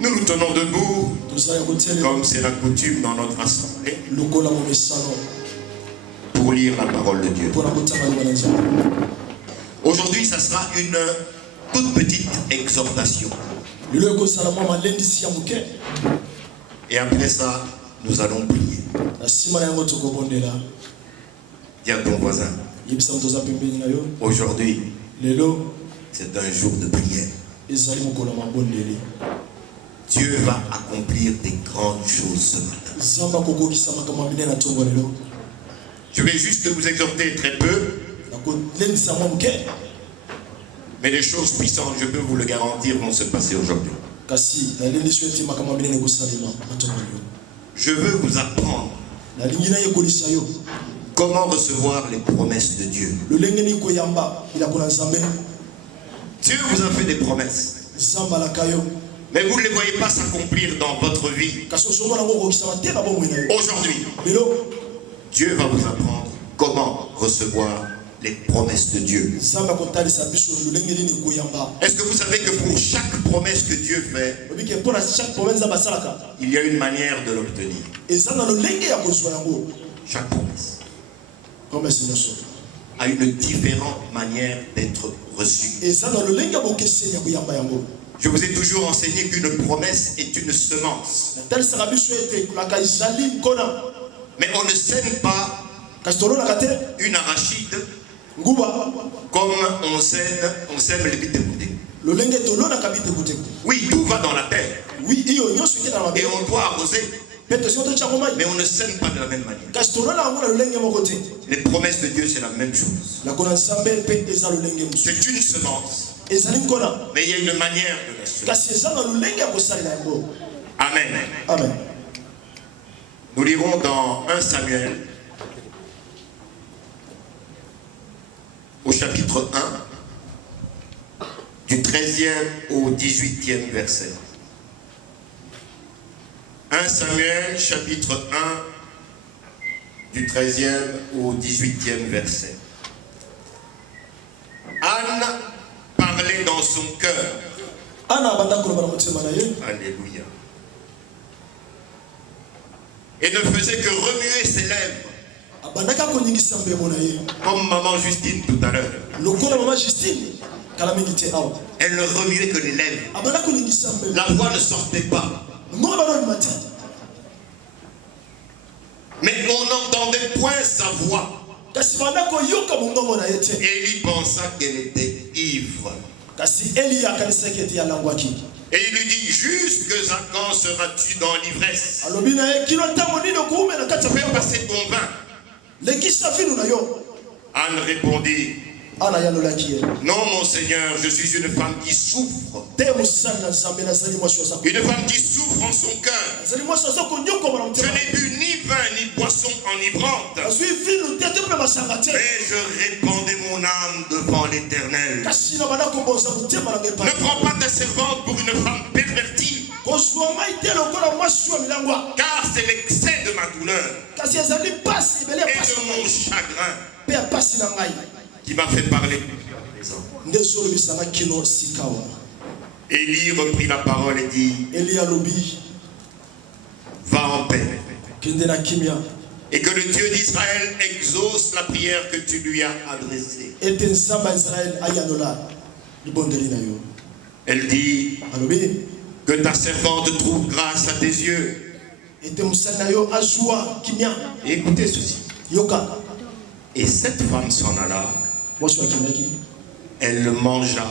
Nous nous tenons debout, comme c'est la coutume dans notre assemblée, pour lire la parole de Dieu. Aujourd'hui, ça sera une toute petite exhortation. Et après ça, nous allons prier. Dis à ton voisin, aujourd'hui, c'est un jour de prière. Dieu va accomplir des grandes choses ce matin. Je vais juste vous exhorter très peu. Mais les choses puissantes, je peux vous le garantir, vont se passer aujourd'hui. Je veux vous apprendre comment recevoir les promesses de Dieu. Dieu vous a fait des promesses. Mais vous ne les voyez pas s'accomplir dans votre vie. Aujourd'hui, Dieu va vous apprendre comment recevoir les promesses de Dieu. Est-ce que vous savez que pour chaque promesse que Dieu fait, il y a une manière de l'obtenir? Chaque promesse a une différente manière d'être reçue. Je vous ai toujours enseigné qu'une promesse est une semence. Mais on ne sème pas une arachide comme on sème les bitécoutés. Oui, tout va dans la terre. Et on doit arroser. Mais on ne sème pas de la même manière. Les promesses de Dieu, c'est la même chose. C'est une semence. Mais il y a une manière de la semer. Amen. Amen. Nous lirons dans 1 Samuel, au chapitre 1, du 13e au 18e verset. 1 Samuel, chapitre 1, du 13e au 18e verset. Anne parlait dans son cœur. Alléluia. Et ne faisait que remuer ses lèvres. Comme maman Justine tout à l'heure. Elle ne remuait que les lèvres. La voix ne sortait pas. Mais on n'entendait point sa voix. Élie pensa qu'elle était ivre. Et il lui dit, jusque à quand seras-tu dans l'ivresse? Fais passer ton vin. Anne répondit, non mon Seigneur, je suis une femme qui souffre. Une femme qui souffre en son cœur. Je n'ai bu ni vin ni boisson enivrante. Mais je répandais mon âme devant l'Éternel. Ne prends pas ta servante pour une femme pervertie. Car c'est l'excès de ma douleur et de mon chagrin qui m'a fait parler. Élie reprit la parole et dit, va en paix. Et que le Dieu d'Israël exauce la prière que tu lui as adressée. Elle dit, que ta servante trouve grâce à tes yeux. Écoutez ceci. Et cette femme s'en alla. Elle le mangea.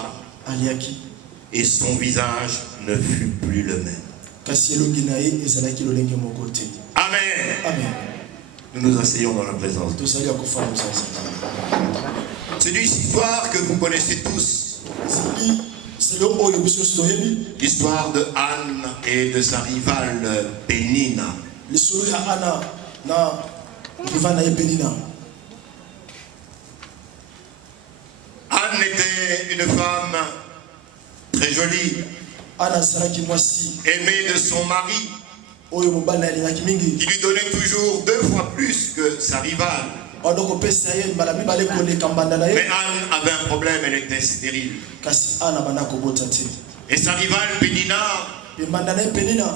Et son visage ne fut plus le même. Amen. Amen. Nous nous asseyons dans la présence. C'est une histoire que vous connaissez tous. L'histoire de Anne et de sa rivale Pénina. Anne était une femme très jolie, aimée de son mari, qui lui donnait toujours 2 fois plus que sa rivale. Mais Anne avait un problème, elle était stérile. Et sa rivale Pénina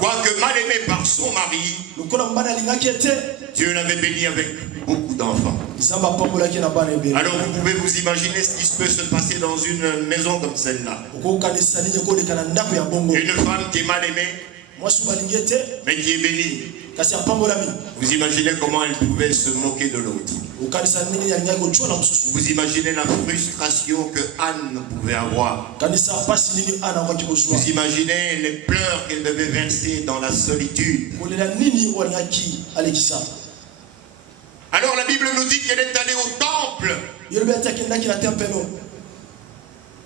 Quoique mal aimé par son mari, Dieu l'avait béni avec beaucoup d'enfants. Alors vous pouvez vous imaginer ce qui peut se passer dans une maison comme celle-là. Une femme qui est mal aimée, mais qui est bénie. Vous imaginez comment elle pouvait se moquer de l'autre. Vous imaginez la frustration que Anne pouvait avoir. Vous imaginez les pleurs qu'elle devait verser dans la solitude. Alors la Bible nous dit qu'elle est allée au temple,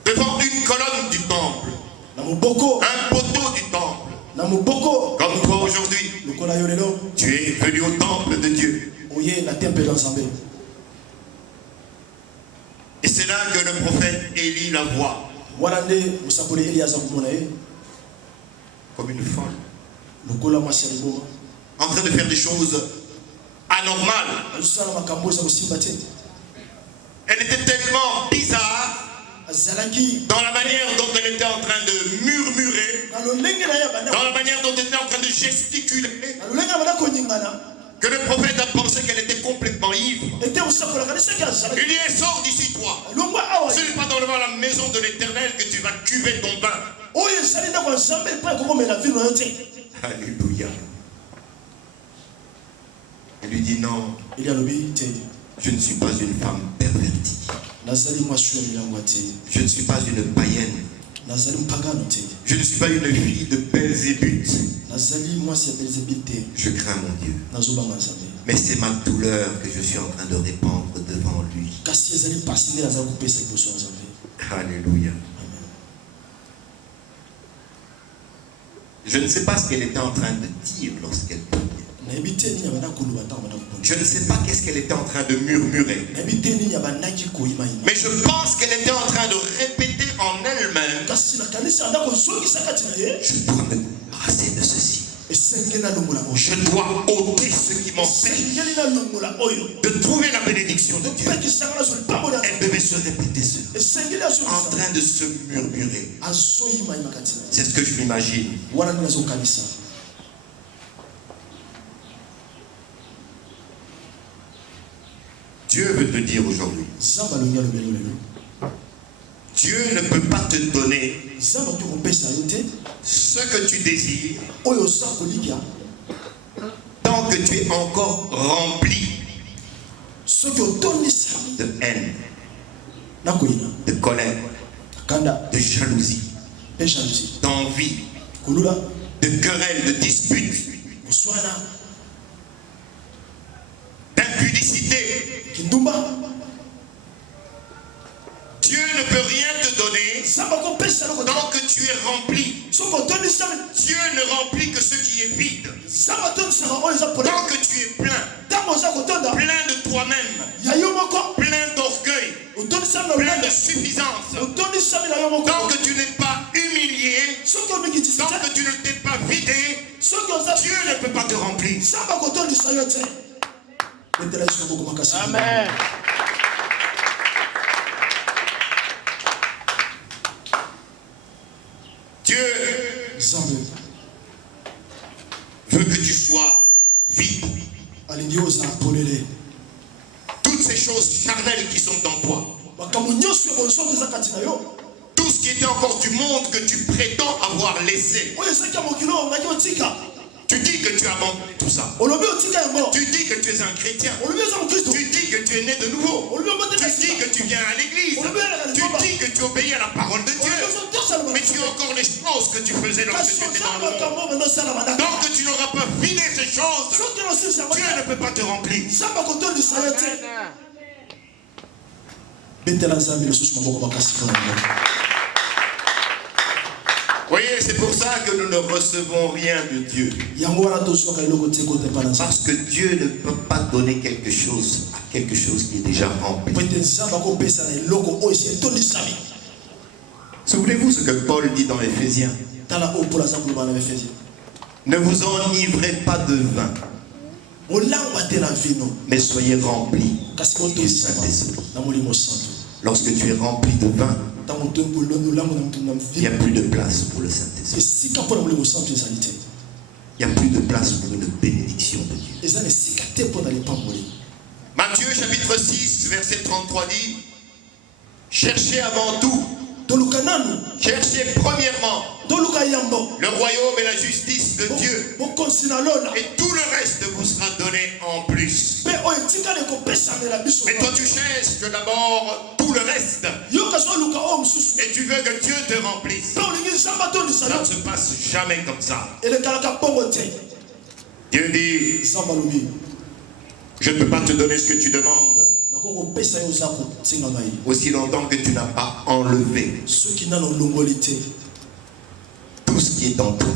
devant une colonne du temple, un poteau du temple. Comme toi aujourd'hui, tu es venu au temple de Dieu. Et c'est là que le prophète Élie la voit. Comme une folle. En train de faire des choses anormales. Elle était tellement bizarre dans la manière dont elle était en train de murmurer, dans la manière dont elle était en train de gesticuler, que le prophète a pensé qu'elle était complètement ivre. Il dit, sors d'ici toi. Ce n'est pas devant la maison de l'Éternel que tu vas cuver ton vin. Alléluia. Elle lui dit non. Je ne suis pas une femme pervertie. Je ne suis pas une païenne. Je ne suis pas une fille de Belzébuth. Je crains mon Dieu. Mais c'est ma douleur que je suis en train de répandre devant lui. Alléluia. Je ne sais pas ce qu'elle était en train de dire lorsqu'elle priait. Je ne sais pas qu'est-ce qu'elle était en train de murmurer. Mais je pense qu'elle était en train de répéter en elle-même. Je dois me débarrasser de ceci. Je dois ôter ce qui m'empêche de trouver la bénédiction de Dieu. Elle devait se répéter cela, en train de se murmurer. C'est ce que je m'imagine. Dieu veut te dire aujourd'hui, Dieu ne peut pas te donner ce que tu désires tant que tu es encore rempli de haine, de colère, de jalousie, d'envie, de querelle, de dispute, d'impudicité. Dieu ne peut rien te donner tant que tu es rempli. Dieu ne remplit que ce qui est vide. Tant que tu es plein, plein de toi-même, plein d'orgueil, plein de suffisance, tant que tu n'es pas humilié, tant que tu ne t'es pas vidé, Dieu ne peut pas te remplir. Amen. Dieu veut que tu sois vide. Toutes ces choses charnelles qui sont en toi, tout ce qui était encore du monde que tu prétends avoir laissé, tu dis que tu as abandonné tout ça. Tu dis que tu es un chrétien. Tu dis que tu es né de nouveau. Tu dis que tu viens à l'église. Tu dis que tu obéis à la parole de Dieu. Mais tu as encore les choses que tu faisais lorsque tu étais dans le monde. Tant que tu n'auras pas vidé ces choses, Dieu ne peut pas te remplir. Voyez, c'est pour ça que nous ne recevons rien de Dieu. Parce que Dieu ne peut pas donner quelque chose à quelque chose qui est déjà rempli. Souvenez-vous ce que Paul dit dans Éphésiens. Ne vous enivrez pas de vin, mais soyez remplis du Saint-Esprit. Lorsque tu es rempli de vin, Il n'y a plus de place pour le Saint-Esprit. Il n'y a plus de place pour une bénédiction de Dieu. Matthieu chapitre 6, verset 33 dit, cherchez avant tout, cherchez premièrement le royaume et la justice de Dieu, et tout le reste vous sera donné en plus. Mais toi tu cherches d'abord tout le reste, et tu veux que Dieu te remplisse. Ça ne se passe jamais comme ça. Dieu dit, je ne peux pas te donner ce que tu demandes aussi longtemps que tu n'as pas enlevé tout ce qui est en toi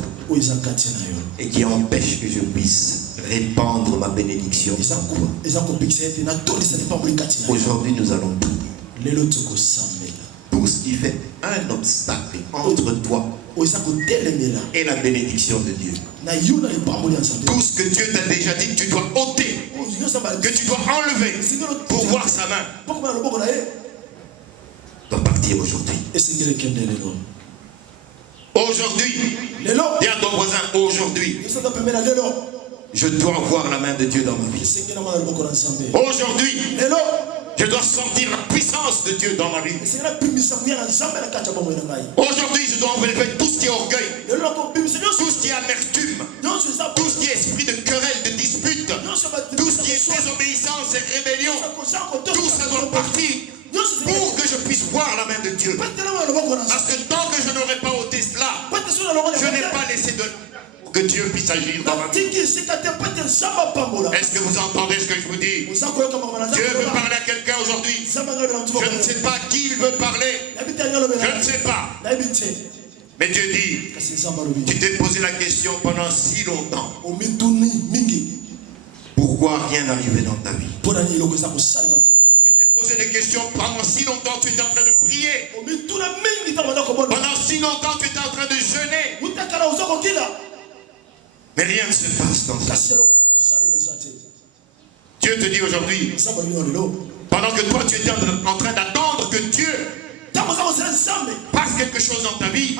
et qui empêche que je puisse répandre ma bénédiction. Aujourd'hui nous allons prier. Tout ce qui fait un obstacle entre toi et la bénédiction de Dieu. Tout ce que Dieu t'a déjà dit que tu dois ôter, que tu dois enlever pour voir sa main, doit partir aujourd'hui. Aujourd'hui, dis à ton voisin, aujourd'hui, je dois voir la main de Dieu dans ma vie. Aujourd'hui, je dois sentir la puissance de Dieu dans ma vie. Aujourd'hui, je dois enlever tout ce qui est orgueil, tout ce qui est amertume, tout ce qui est esprit de querelle, de dispute, tout ce qui est désobéissance et rébellion. Tout ça doit partir pour que je puisse voir la main de Dieu. Parce que tant que je n'aurai pas ôté cela, je n'ai pas laissé de... que Dieu puisse agir dans ma vie. Est-ce que vous entendez ce que je vous dis? Dieu veut parler à quelqu'un aujourd'hui. Je ne sais pas qui il veut parler. Je ne sais pas. Mais Dieu dit, tu t'es posé la question pendant si longtemps. Pourquoi rien n'arrivait dans ta vie? Tu t'es posé des questions pendant si longtemps, tu étais en train de prier. Pendant si longtemps, tu étais en train de jeûner. Mais rien ne se passe dans ta vie. Dieu te dit aujourd'hui, pendant que toi tu étais en train d'attendre que Dieu passe quelque chose dans ta vie,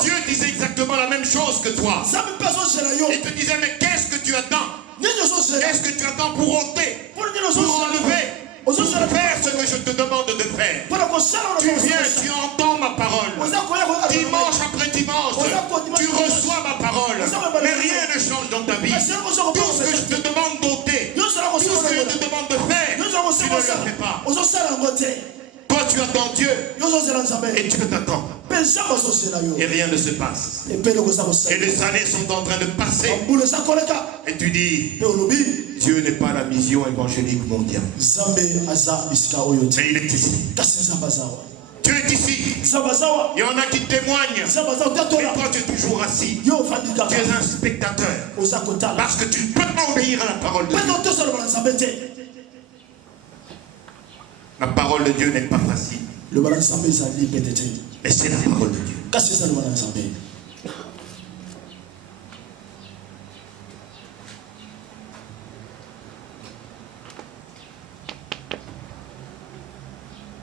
Dieu disait exactement la même chose que toi. Il te disait, mais qu'est-ce que tu attends? Qu'est-ce que tu attends pour ôter, pour enlever, pour faire ce que je te demande de faire? Tu viens, tu entends ma parole. Dimanche après dimanche, tu reçois ma parole. Mais rien ne change dans ta vie. Tout ce que je te demande d'ôter, tout ce que je te demande de faire, tu ne le fais pas. Toi tu attends Dieu et Dieu t'attend. Et rien ne se passe. Et les années sont en train de passer. Et tu dis, Dieu n'est pas la vision évangélique mondiale. Mais il est ici. Dieu est ici. Il y en a qui témoignent. Et toi tu es toujours assis. Tu es un spectateur. Parce que tu ne peux pas obéir à la parole de Dieu. La parole de Dieu n'est pas facile. Mais c'est la parole de Dieu.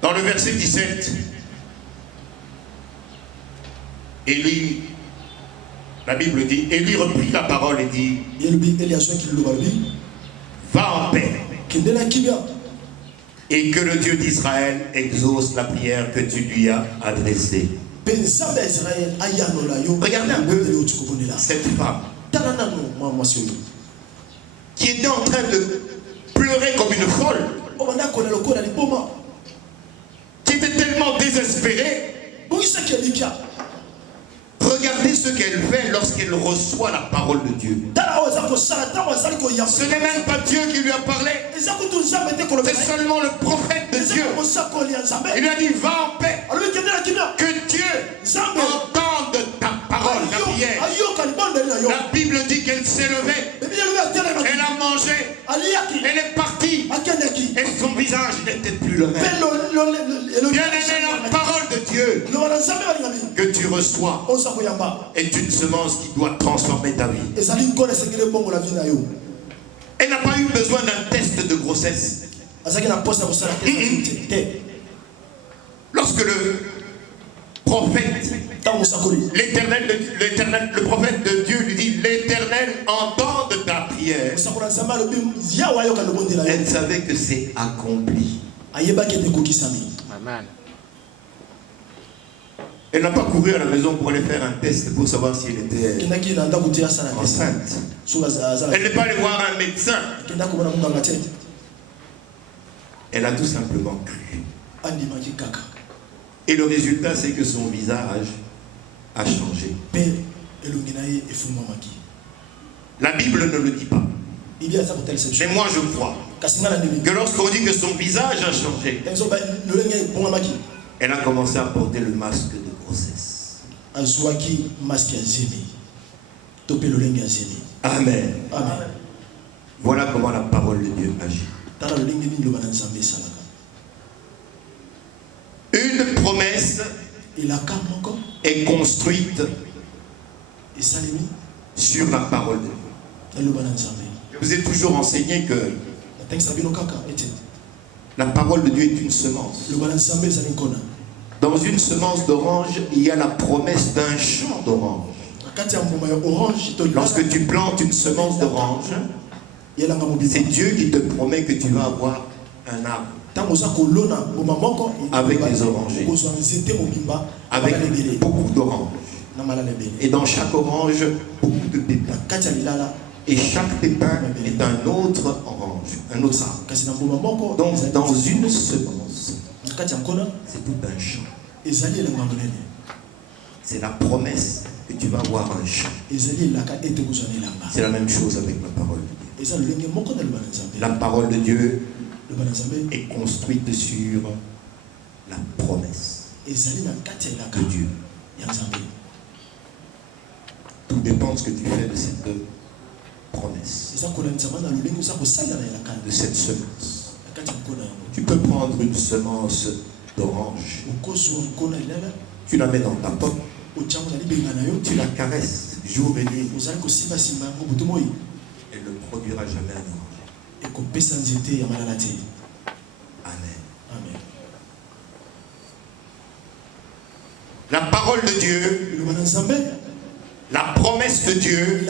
Dans le verset 17, Élie, la Bible dit, Élie reprit la parole et dit, va en paix. Et que le Dieu d'Israël exauce la prière que tu lui as adressée. Regardez un peu cette femme qui était en train de pleurer comme une folle, qui était tellement désespérée. Regardez ce qu'elle fait lorsqu'elle reçoit la parole de Dieu. Ce n'est même pas Dieu qui lui a parlé. C'est seulement le prophète de Dieu. Il lui a dit, va en paix. Que Dieu entende ta parole, ta prière. La Bible dit qu'elle s'est levée. Elle a mangé. Elle est partie. Et son visage n'était plus le même. Bien aimé, la parole de Dieu que tu reçois est une semence qui doit transformer ta vie. Elle n'a pas eu besoin d'un test de grossesse. Lorsque lorsque le prophète, le prophète de Dieu lui dit, l'Éternel entend ta prière. Elle savait que c'est accompli. Amen. Elle n'a pas couru à la maison pour aller faire un test pour savoir si elle était enceinte. Elle n'est pas allée voir un médecin. Elle a tout simplement cru. Et le résultat, c'est que son visage a changé. La Bible ne le dit pas. Mais moi, je crois que lorsqu'on dit que son visage a changé, elle a commencé à porter le masque de grossesse. Amen. Amen. Voilà comment la parole de Dieu agit. Une promesse est construite sur la parole de Dieu. Je vous ai toujours enseigné que la parole de Dieu est une semence. Dans une semence d'orange, il y a la promesse d'un champ d'orange. Lorsque tu plantes une semence d'orange, c'est Dieu qui te promet que tu vas avoir un arbre avec des orangers, avec beaucoup d'oranges. Et dans chaque orange, beaucoup de pépins. Et chaque pépin est un autre orange, un autre arbre. Donc dans une semence, c'est tout un champ. C'est la promesse que tu vas avoir un champ. C'est la même chose avec la parole de Dieu. La parole de Dieu est construite sur la promesse de Dieu. Tout dépend de ce que tu fais de cette promesse, de cette semence. Tu peux prendre une semence d'orange, tu la mets dans ta pomme, tu la caresses jour et nuit, elle ne produira jamais un orange. Amen. Amen. La parole de Dieu, la promesse de Dieu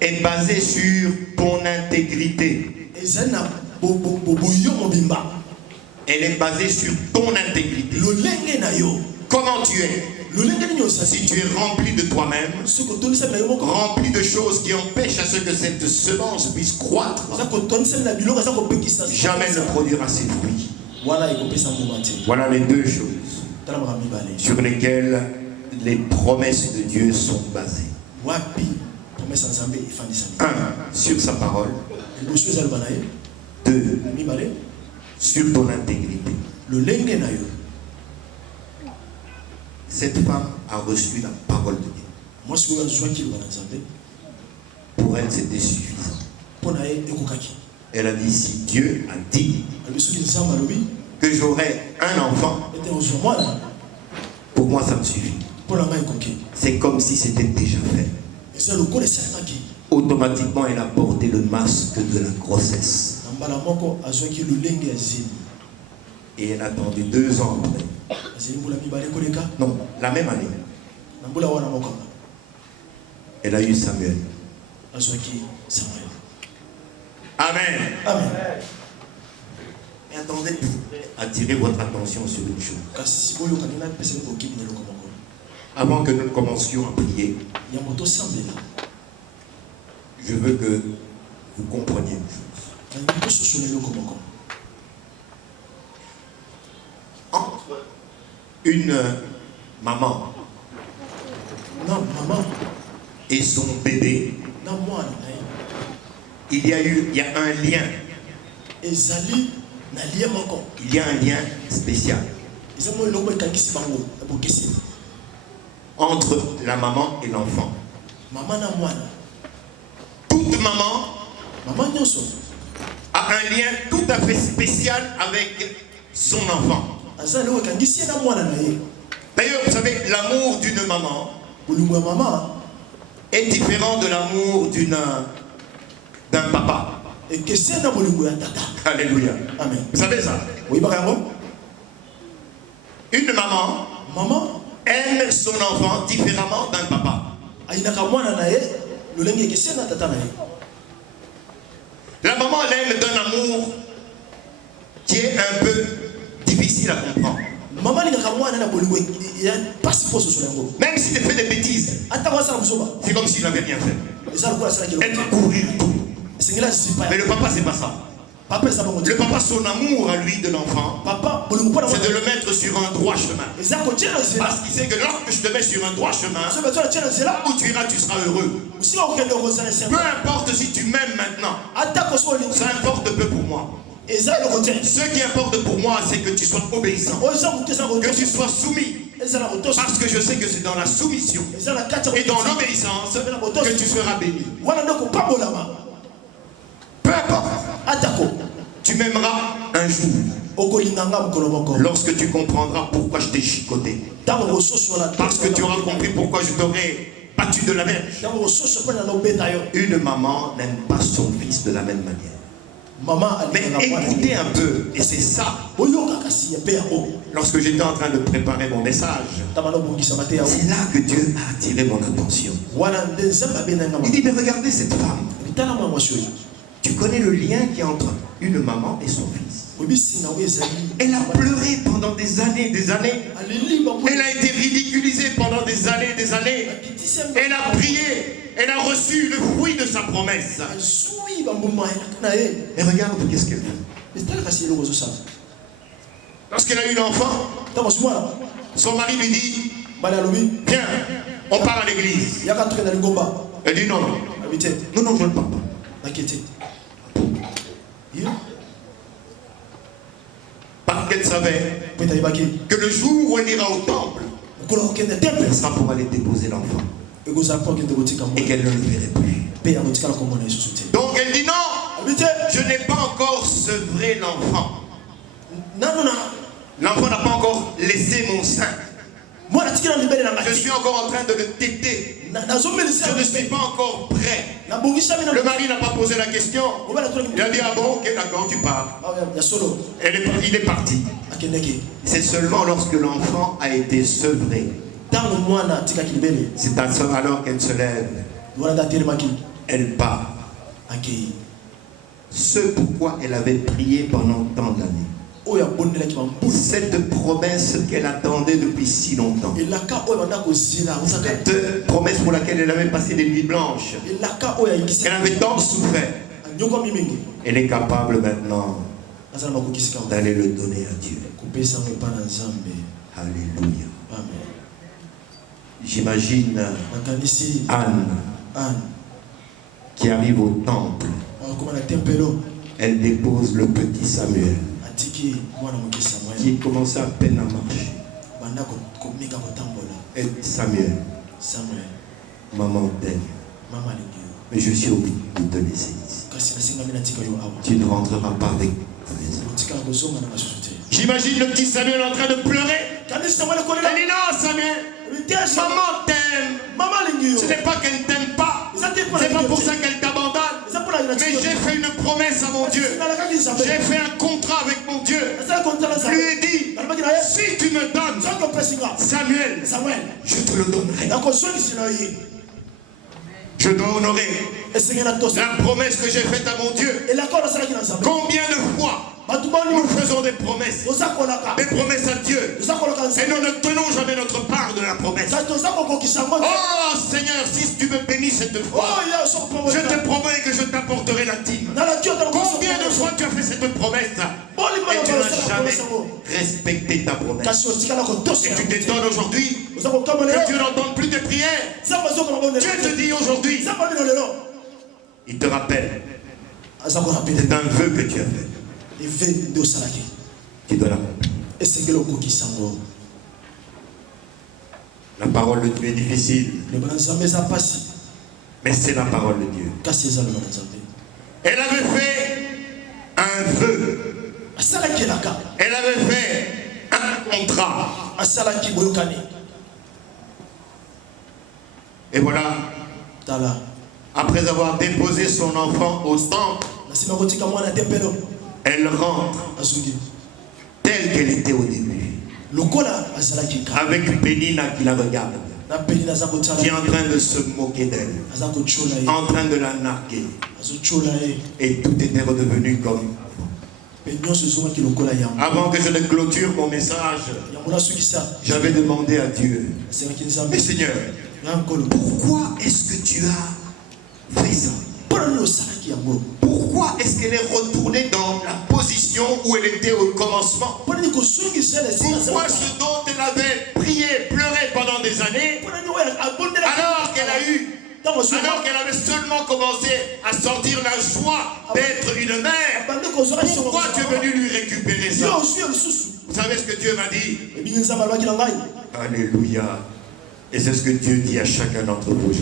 est basée sur ton intégrité. Elle est basée sur ton intégrité. Comment tu es? Si tu es rempli de toi-même, rempli de choses qui empêchent à ce que cette semence puisse croître, jamais elle ne produira ses fruits. Voilà les deux choses sur lesquelles les promesses de Dieu sont basées. 1. Sur sa parole. 2. Sur ton intégrité. Cette femme a reçu la parole de Dieu. Pour elle, c'était suffisant. Elle a dit, si Dieu a dit que j'aurai un enfant, pour moi ça me suffit. C'est comme si c'était déjà fait. Automatiquement, elle a porté le masque de la grossesse. Et elle a attendu 2 ans après. Non, la même année. Elle a eu Samuel. Amen. Amen. Et attendez, attirez votre attention sur une chose. Avant que nous commencions à prier, je veux que vous compreniez une chose. Entre une maman et son bébé, il y a un lien. Il y a un lien spécial entre la maman et l'enfant. Toute maman a un lien tout à fait spécial avec son enfant. D'ailleurs, vous savez, l'amour d'une maman est différent de l'amour d'un papa. Alléluia. Amen. Vous savez ça? Une maman aime son enfant différemment d'un papa. La maman l'aime d'un amour qui est un peu difficile à comprendre. Même s'il fait des bêtises, c'est comme s'il n'avait rien fait. Elle doit couvrir tout. Mais le papa, c'est pas ça. Le papa, son amour à lui de l'enfant, c'est de le mettre sur un droit chemin. Parce qu'il sait que lorsque je te mets sur un droit chemin, où tu iras, tu seras heureux. Peu importe si tu m'aimes maintenant, ça importe peu pour moi. Ce qui importe pour moi, c'est que tu sois obéissant, que tu sois soumis. Parce que je sais que c'est dans la soumission et dans l'obéissance que tu seras béni. Peu importe. Tu m'aimeras un jour lorsque tu comprendras pourquoi je t'ai chicoté. Parce que tu auras compris pourquoi je t'aurais battu de la verge. Une maman n'aime pas son fils de la même manière. Mais écoutez un peu, et c'est ça. Lorsque j'étais en train de préparer mon message, c'est là que Dieu a attiré mon attention. Il dit, mais regardez cette femme. Tu connais le lien qu'il y a entre une maman et son fils. Elle a pleuré pendant des années, des années. Elle a été ridiculisée pendant des années, des années. Elle a prié. Elle a reçu le fruit de sa promesse. Et regarde qu'est-ce qu'elle fait. Lorsqu'elle a eu l'enfant, son mari lui dit, viens, on part à l'église. Elle dit non, non, non, je ne pars pas. Parce qu'elle savait que le jour où elle ira au temple, ce sera pour aller déposer l'enfant et qu'elle ne le verrait plus. Donc elle dit non, je n'ai pas encore sevré l'enfant. L'enfant n'a pas encore laissé mon sein. Je suis encore en train de le téter. Je ne suis pas encore prêt. Le mari n'a pas posé la question. Il a dit, ah bon, ok, d'accord, tu pars. Il est parti. C'est seulement lorsque l'enfant a été sevré. C'est alors qu'elle se lève. Elle part. Ce pourquoi elle avait prié pendant tant d'années. Cette promesse qu'elle attendait depuis si longtemps. Cette promesse pour laquelle elle avait passé des nuits blanches. Elle avait tant souffert. Elle est capable maintenant d'aller le donner à Dieu. Alléluia. J'imagine Anne qui arrive au temple. Elle dépose le petit Samuel qui commençait à peine à marcher. Elle dit, Samuel, maman t'aime, mais je suis obligé de te laisser ici. Tu ne rentreras pas avec ta maison. J'imagine le petit Samuel en train de pleurer. Elle dit, non Samuel, maman t'aime. Ce n'est pas qu'elle ne t'aime pas, c'est pas pour ça qu'elle t'abandonne. Mais j'ai fait une promesse à mon Dieu. J'ai fait un contrat avec mon Dieu. Je lui ai dit, si tu me donnes Samuel, je te le donnerai. Je dois honorer la promesse que j'ai faite à mon Dieu. Combien de fois nous faisons des promesses à Dieu et nous ne tenons jamais notre part de la promesse. Oh Seigneur, si tu me bénis cette fois, je te promets que je t'apporterai la dîme. Combien de fois tu as fait cette promesse et tu n'as jamais respecté ta promesse? Et tu t'étonnes aujourd'hui que Dieu n'entende plus tes prières. Dieu te dit aujourd'hui, il te rappelle, c'est un vœu que tu as fait. Tu dois l'accomplir. La parole de Dieu est difficile, mais c'est la parole de Dieu. Elle avait fait un vœu. Elle avait fait un contrat. Et voilà, après avoir déposé son enfant au temple, elle rentre telle qu'elle était au début. avec Pénina qui la regarde, qui est en train de se moquer d'elle, en train de la narguer. Et tout était redevenu comme avant que je ne clôture mon message. J'avais demandé à Dieu, mais Seigneur, pourquoi est-ce que tu as fait ça? Pourquoi est-ce qu'elle est retournée dans la position où elle était au commencement? Pourquoi ce dont elle avait prié, pleuré pendant des années, alors qu'elle avait seulement commencé à sentir la joie d'être une mère, pourquoi tu es venu lui récupérer ça? Vous savez ce que Dieu m'a dit? Alléluia. Et c'est ce que Dieu dit à chacun d'entre vous.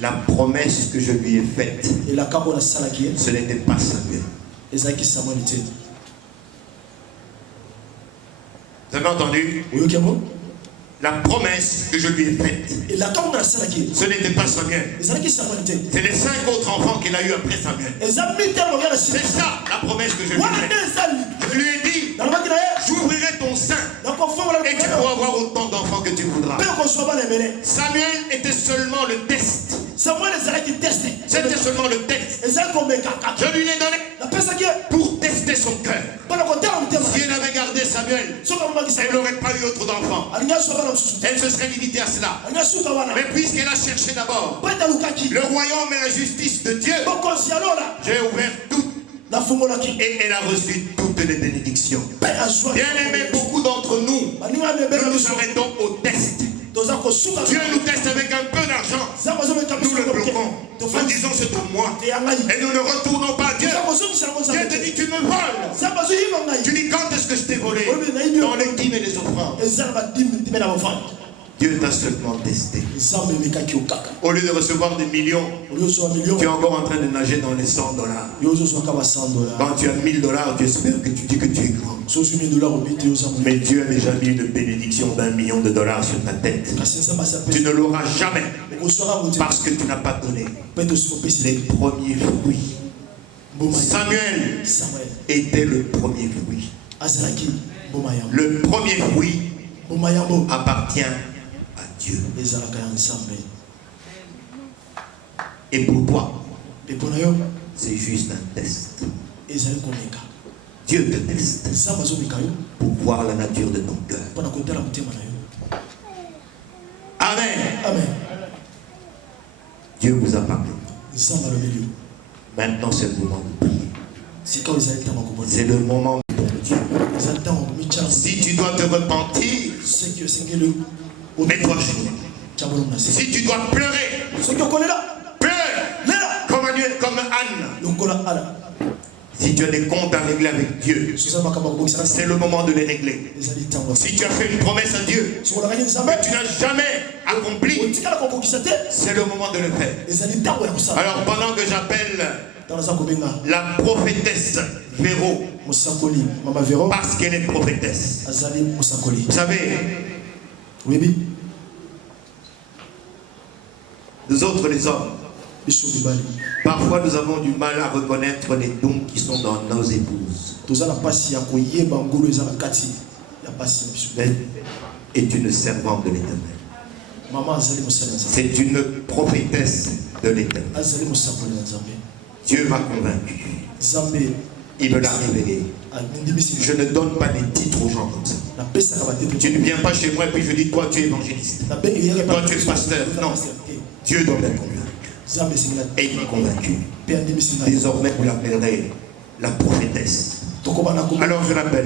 La promesse que je lui ai faite, ce n'était pas Samuel. Vous avez entendu? La promesse que je lui ai faite, ce n'était pas Samuel. C'est les 5 autres enfants qu'il a eu après Samuel. C'est ça la promesse que je lui ai faite. Je lui ai dit, j'ouvrirai ton sein et tu pourras avoir autant d'enfants que tu voudras. Samuel était seulement le test. C'était seulement le test. Je lui ai donné pour tester son cœur. Si elle avait gardé Samuel, elle n'aurait pas eu autre d'enfants. Elle se serait limitée à cela. Mais puisqu'elle a cherché d'abord le royaume et la justice de Dieu, j'ai ouvert tout. Et elle a reçu toutes les bénédictions. Bien aimé, beaucoup d'entre nous, nous nous arrêtons au test. Dieu nous teste avec un peu d'argent. Nous le bloquons. Nous disons c'est pour moi. Et nous ne retournons pas à Dieu. Dieu te dit tu me voles. Tu dis quand est-ce que je t'ai volé? Dans les dîmes et les offrandes. Dieu t'a seulement testé. Au lieu de recevoir des millions, tu es encore en train de nager dans les $100. Quand tu as $1000, tu espères que tu dis que tu es grand. Mais Dieu a déjà mis une bénédiction d'1 million de dollars sur ta tête. Tu ne l'auras jamais parce que tu n'as pas donné les premiers fruits. Samuel était le premier fruit. Le premier fruit appartient à Dieu. Et pour toi, c'est juste un test. Dieu te teste pour voir la nature de ton cœur. Amen. Amen. Dieu vous a parlé. Maintenant, c'est le moment de prier. C'est le moment de Dieu. Si tu dois te repentir, mets-toi genoux. Si tu dois pleurer, pleure comme Anne. Si tu as des comptes à régler avec Dieu, c'est le moment de les régler. Si tu as fait une promesse à Dieu, mais tu n'as jamais accompli, c'est le moment de le faire. Alors pendant que j'appelle la prophétesse Véro, parce qu'elle est prophétesse, vous savez, nous autres les hommes, parfois nous avons du mal à reconnaître les dons qui sont dans nos épouses. Elle est une servante de l'Éternel. C'est une prophétesse de l'Éternel. Dieu m'a convaincu. Il me l'a révélé. Je ne donne pas des titres aux gens comme ça. Tu ne viens pas chez moi et puis je dis toi tu es évangéliste. Toi tu es pasteur. Non. Dieu doit m'être convaincu. Et il m'a convaincu. Désormais vous l'appellerez la prophétesse. Alors je l'appelle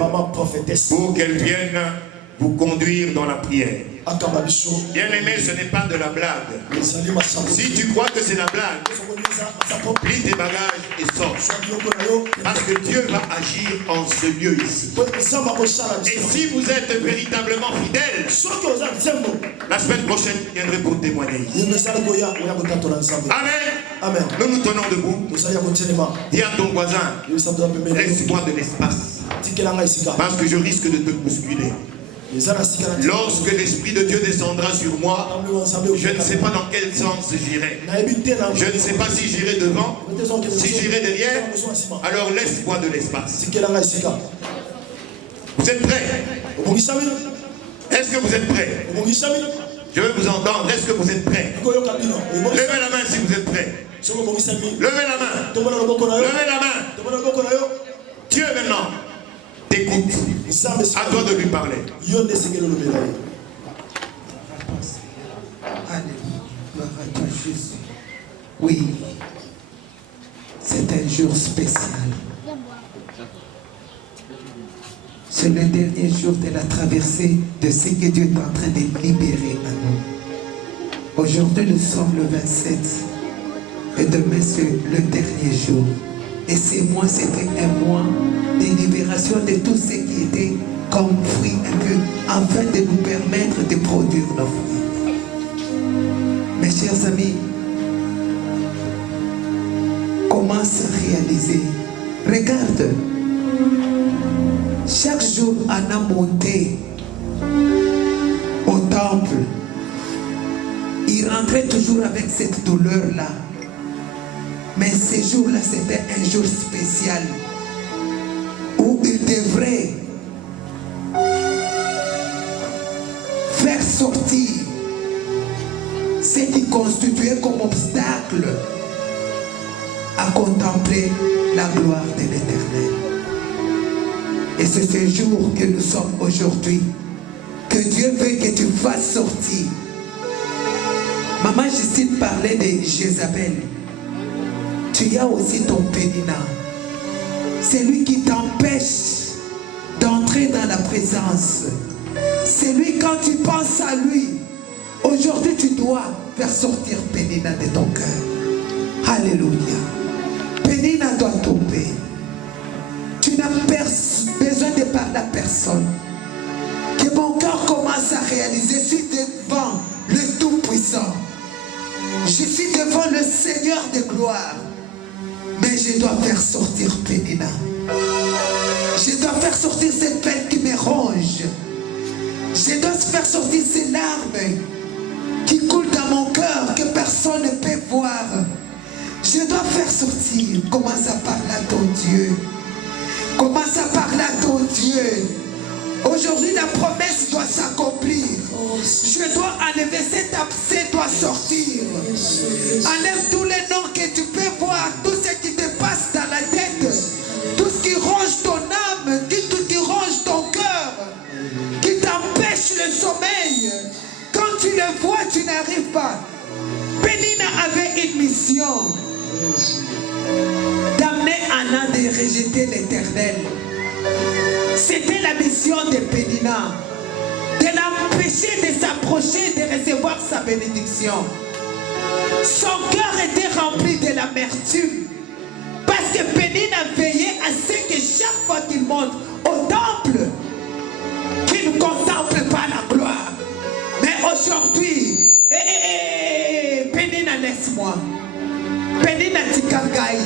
pour qu'elle vienne vous conduire dans la prière. Bien aimé, ce n'est pas de la blague. Si tu crois que c'est la blague, plie tes bagages et sors. Parce que Dieu va agir en ce lieu ici. Et si vous êtes véritablement fidèle, la semaine prochaine, je viendrai pour témoigner ici. Amen. Amen. Nous nous tenons debout. Dis à ton voisin, laisse-moi de l'espace. Parce que je risque de te bousculer. Lorsque l'Esprit de Dieu descendra sur moi, je ne sais pas dans quel sens j'irai. Je ne sais pas si j'irai devant, si j'irai derrière. Alors laisse-moi de l'espace. Vous êtes prêts? Est-ce que vous êtes prêts? Je veux vous entendre. Est-ce que vous êtes prêts? Levez la main si vous êtes prêts. Levez la main. Levez la main. Dieu maintenant t'écoute. À toi de lui parler. Oui, c'est un jour spécial. C'est le dernier jour de la traversée de ce que Dieu est en train de libérer à nous. Aujourd'hui, nous sommes le 27 et demain, c'est le dernier jour. Et ce mois, c'était un mois de libération de tout ce qui était comme fruit un peu, afin de nous permettre de produire nos fruits. Mes chers amis, commence à réaliser. Regarde, chaque jour, on a monté au temple. Il rentrait toujours avec cette douleur-là. Mais ce jour-là, c'était un jour spécial où il devrait faire sortir ce qui constituait comme obstacle à contempler la gloire de l'Éternel. Et c'est ce jour que nous sommes aujourd'hui, que Dieu veut que tu fasses sortir. Maman Justine parlait de Jézabel. Tu as aussi ton Pénina. C'est lui qui t'empêche d'entrer dans la présence. C'est lui, quand tu penses à lui, aujourd'hui tu dois faire sortir Pénina de ton cœur. Alléluia. Pénina doit tomber. Tu n'as besoin de parler à personne. Que mon cœur commence à réaliser. Je suis devant le Tout-Puissant. Je suis devant le Seigneur de gloire. Mais je dois faire sortir Pénina. Je dois faire sortir cette peine qui me ronge. Je dois faire sortir ces larmes qui coulent dans mon cœur, que personne ne peut voir. Je dois faire sortir. Commence à parler à ton Dieu. Commence à parler à ton Dieu. Aujourd'hui, la promesse doit s'accomplir. Je dois enlever cet abcès, doit sortir. Enlève tous les noms que tu peux voir, tout ce qui te passe dans la tête, tout ce qui ronge ton âme, tout qui ronge ton cœur, qui t'empêche le sommeil. Quand tu le vois, tu n'arrives pas. Pénina avait une mission d'amener Anna de rejeter l'Éternel. C'était la mission de Pénina, de l'empêcher de s'approcher, de recevoir sa bénédiction. Son cœur était rempli de l'amertume, parce que Pénina veillait à ce que chaque fois qu'il monte au temple, qu'il ne contemple pas la gloire. Mais aujourd'hui, Pénina, laisse-moi. Pénina Tikangaï.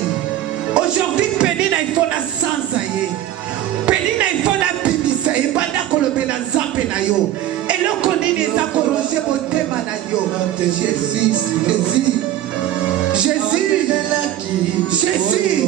Aujourd'hui, Pénina, il faut la sansaye. Pénina, il faut la bimisa. Et pas la nzambe na yo. Et le konini est accroché au thème na yo. Jésus, Jésus, Jésus, Jésus.